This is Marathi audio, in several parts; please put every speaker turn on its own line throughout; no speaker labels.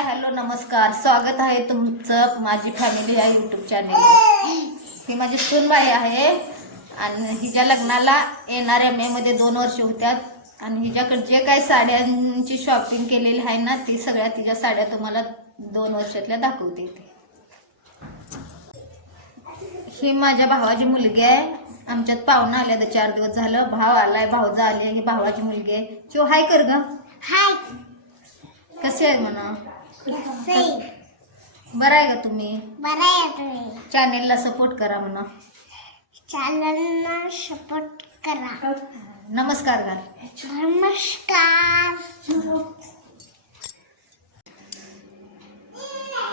हाय हॅलो नमस्कार. स्वागत आहे तुमचं माझी फॅमिली या यूट्यूब चॅनेल ही माझी सूनबाई आहे आणि हिच्या लग्नाला येणाऱ्या मे मध्ये दोन वर्ष होत्यात. आणि हिच्याकडे जे काही साड्यांची शॉपिंग केलेली आहे ना ती सगळ्या तिच्या साड्या तुम्हाला दोन वर्षातल्या दाखवते. ही माझ्या भावाची मुलगी आहे. आमच्यात पाहुणा आल्या तर चार दिवस झालं. भाव आलाय भावजा आली ही भावाची मुलगी आहे. चो हाय कर ग.
हाय.
कसे आहे म्हणा? बरं आहे का तुम्ही?
बरं आहे तुम्ही.
चॅनेलला सपोर्ट करा म्हणा.
चॅनलना सपोर्ट करा.
नमस्कार घाल
नमस्कार.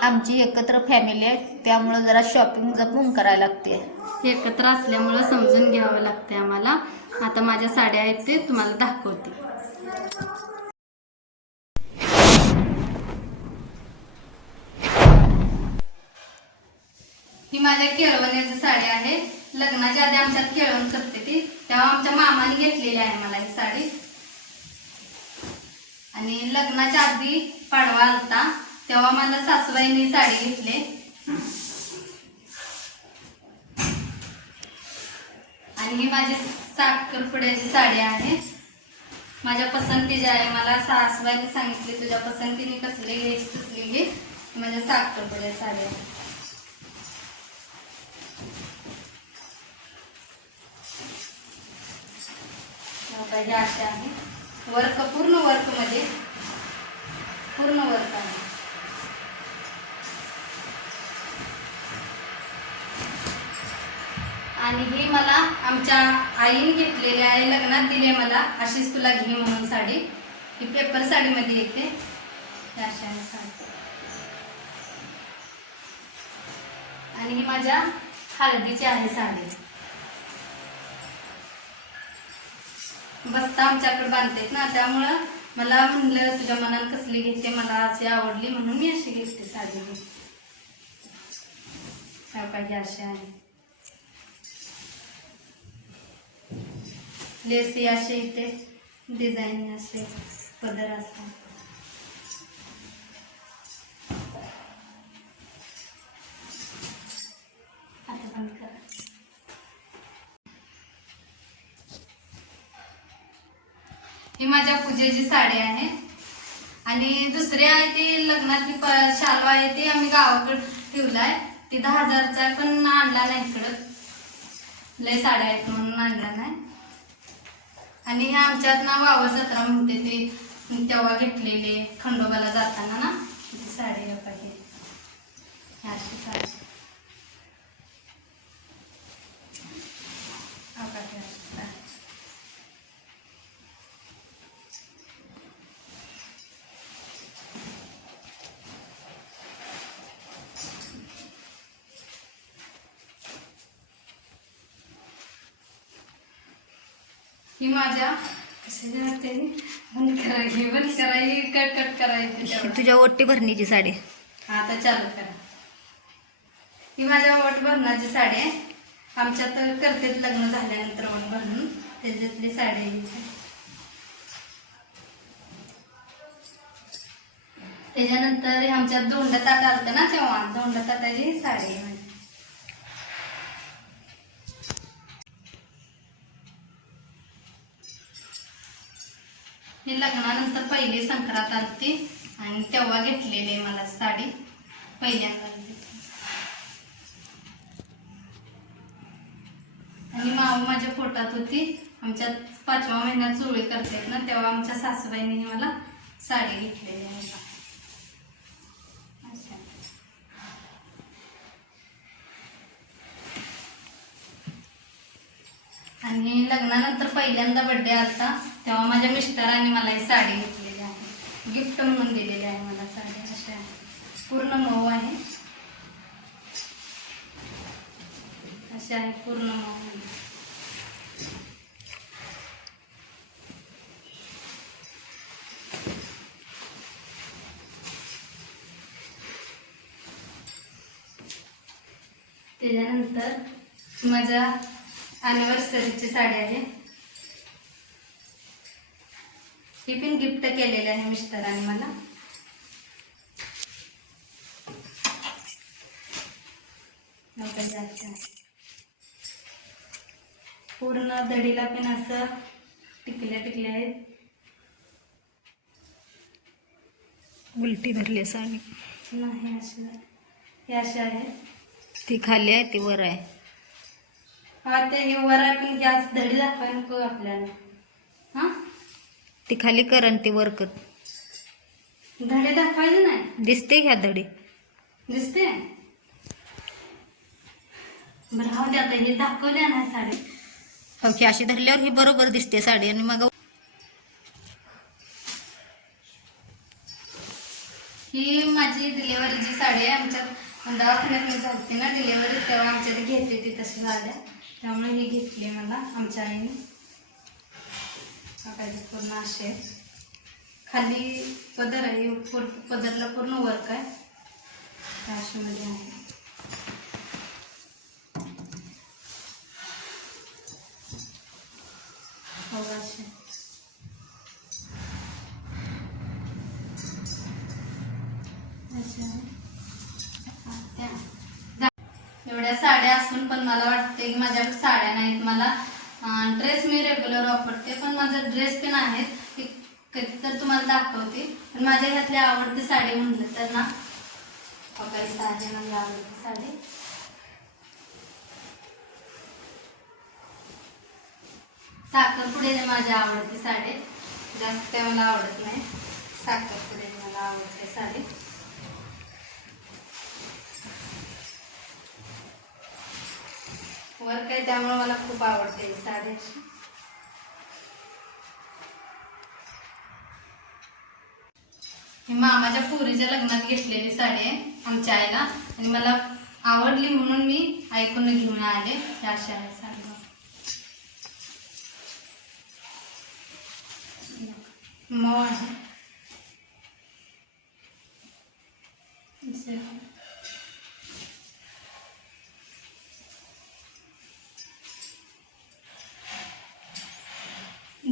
आमची एकत्र फॅमिली आहे त्यामुळं जरा शॉपिंग जपून करायला लागते.
एकत्र असल्यामुळं समजून घ्यावं लागते आम्हाला. आता माझ्या साड्या आहेत ते तुम्हाला दाखवते. ही माझ्या केळवण्याची साडी आहे. लग्नाच्या आधी आमच्यात केळवण करते ती. तेव्हा आमच्या मामाने घेतलेली आहे मला ही साडी. आणि लग्नाच्या आधी पाडवा आलता. तेव्हा मला सासूबाईंनी साडी घेतली. आणि ही माझी साखरपुड्याची साडी आहे. माझ्या पसंतीची आहे. मला सासूबाईने सांगितले तुझ्या पसंतीने कसली घ्यायची कसली घे. माझ्या साखरपुड्या साडी आहे. आता हे असे आहे. वर्क पूर्ण वर्कमध्ये. पूर्ण वर्क आहे. आणि ही मला आमच्या आईने घेतलेली आहे लग्नात दिले मला. अशीच तुला घे म्हणून साडी. ही पेपर साडीमध्ये येते. ही साडी. आणि ही माझ्या हळदीची आहे साडी. बसता आमच्याकडे बांधतेत ना त्यामुळं मला म्हणलं तुझ्या मनात कसली घेते मला अशी आवडली म्हणून मी अशी घेते साडी. काय पाहिजे अशी आहे. लेसी असे इथे डिझाईन असे पदर असतात ही माझ्या पूजेची साडी आहे. आणि दुसरी आहे ती लग्नातली शालवा आहे ती आम्ही गावाकडे ठेवलाय. ती दहा हजारचा आहे पण आणला नाही इकडं. लय साड्या आहेत म्हणून आणला नाही. आणि ह्या आमच्यात ना वावर जत्रा म्हणते ते तेव्हा घेतलेले खंडोबाला जाताना ना. ती साडी पाहिजे अशी साडी हा बघा, ही अशी साडी. ही माझ्या करायची बंद करायची कट कट करायची.
तुझ्या ओट्टी भरणीची साडी
आता चालू करा ही माझ्या वट भरणाची साडी आहे आमच्यात करते लग्न झाल्यानंतर वट भरणं त्याच्यातली साडी आहे ही. त्याच्यानंतर आमच्यात दोंड ताट आलतं ना तेव्हा दोंड ताटाची साडी आहे माझी. हे लग्नानंतर पहिली संक्रांत आलती आणि तेव्हा घेतलेली आहे मला साडी पहिल्यांदा आणि माऊ माझ्या पोटात होती. आमच्या पाचव्या महिन्यात चोळी करतात ना तेव्हा आमच्या सासूबाईंनी मला साडी घेतलेली आहे. आणि लग्नानंतर पहिल्यांदा बर्थडे आलता तेव्हा माझ्या मिस्टरांनी मला ही साडी घेतलेली आहे. गिफ्ट म्हणून दिलेली आहे मला साडी अशा पूर्ण मऊ आहे. अशी आहे पूर्ण मऊ त्याच्यानंतर माझ्या ॲनिव्हर्सरीची साडी आहे. ही पण गिफ्ट केलेली आहे मिस्टरांनी मला. पूर्ण दडीला पण असं टिकल्या टिकल्या आहेत.
उलटी भरली साडी
नाही अशी अशी आहे.
ती खाली आहे ती वर आहे.
हा ते हे वर पण नको आपल्याला. हा?
ती खाली कर आणि ती वर कर.
धडे दाखवायचे नाही?
दिसते घ्या धडी?
दिसते? बरं राहू दे आता हे दाखवल्या ना साडी.
ओके अशी धरल्यावर ही बरोबर दिसते साडी आणि मग
ही माझी डिलेवरीची साडी आहे आमच्या दवाखान्यात मी झालती ना डिलेवरी तेव्हा आमच्याकडे घेते ती तशी साड्या. त्यामुळे ही घेतली मला आमच्या आईने. बघायची पूर्ण असे. खाली पदर आहे पदरला पूर्ण वर्क आहे. त्या अशीमध्ये आहे. हो एवढ्या साड्या असून पण मला वाटते की माझ्याकडे साड्या नाहीत. मला ड्रेस मी रेग्युलर वापरते पण माझा ड्रेस पण आहेत. की कधी तर तुम्हाला दाखवते. पण माझ्या घरातली आवडती साडी म्हणलं तर ना वगैरे आहे माझी आवडती साडी. साखरपुडे माझ्या आवडती साडी. जास्त काही मला आवडत नाही. साखरपुडे मला आवडते साडी. वर्क काय त्यामुळे मला खूप आवडते ही ही मामाच्या पोरीच्या लग्नात घेतलेली साडी आहे आमच्या आईला. आणि मला आवडली म्हणून मी ऐकून घेऊन आले अशा आहे साडी. मऊ आहे.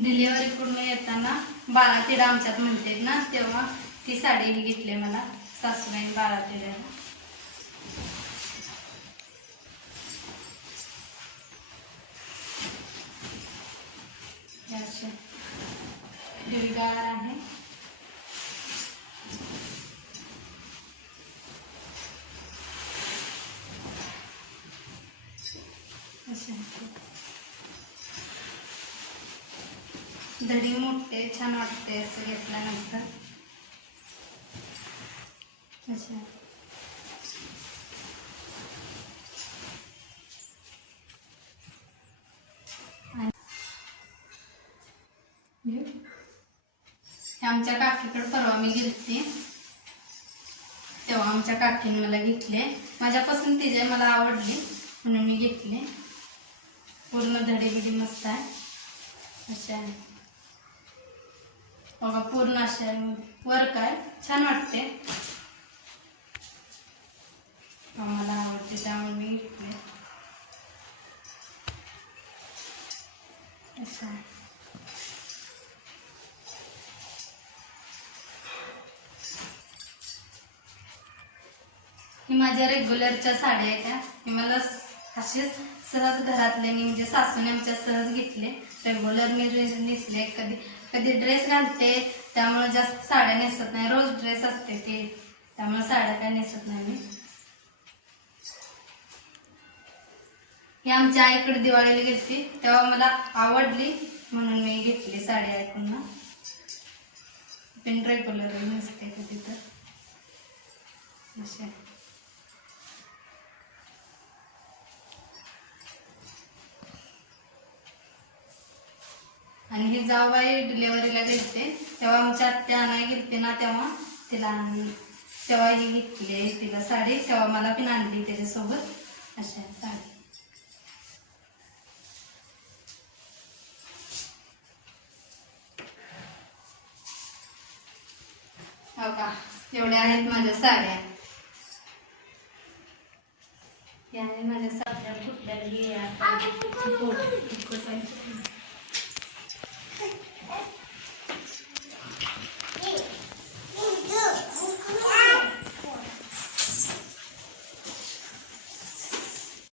डिलेवरी पूर्ण येताना बाळा तिडा आमच्यात म्हणते ना तेव्हा ती साडी घेतली मला सासूबाईन बाळा तिड्याला हे असे हिरवीगार आहे असे आहे. दडी मोठे छान वाटते असं घेतल्यानंतर. अच्छा. आमच्या काकीकडे परवा मी घेतली. तेव्हा आमच्या काकीने मला घेतले. माझ्या पसंतीचे मला आवडली म्हणून मी घेतले. पूर्ण धडे बिडी मस्त आहे. अशा आहे. बघा पूर्ण असे वर्क आहे छान वाटते मला आवडते त्यामुळे मी घेतले असं ही माझ्या रेग्युलरच्या साड्या आहेत त्या मला असेच सहज घरातले मी म्हणजे सासूने आमच्या सहज घेतले. रेग्युलर मी ड्रेस नेसले कधी कधी ड्रेस घालते त्यामुळे जास्त साड्या नेसत नाही. रोज ड्रेस असते ते त्यामुळे साड्या काय नेसत नाही मी. ही आमच्या आईकडे दिवाळीला घेतली तेव्हा मला आवडली म्हणून मी घेतली साडी ऐकून ना. पण रेग्युलर नसते कधी तर. असे आणि ही जावबाई डिलेवरीला गेलते. तेव्हा आमच्या आत्या आणाय गेलते ना तेव्हा. तिला तेव्हा ही घेतली तिला साडी. तेव्हा मला पण आणली त्याच्यासोबत. अशा साडी. हो का? एवढ्या आहेत माझ्या साड्या. माझ्या साड्या. कुठल्या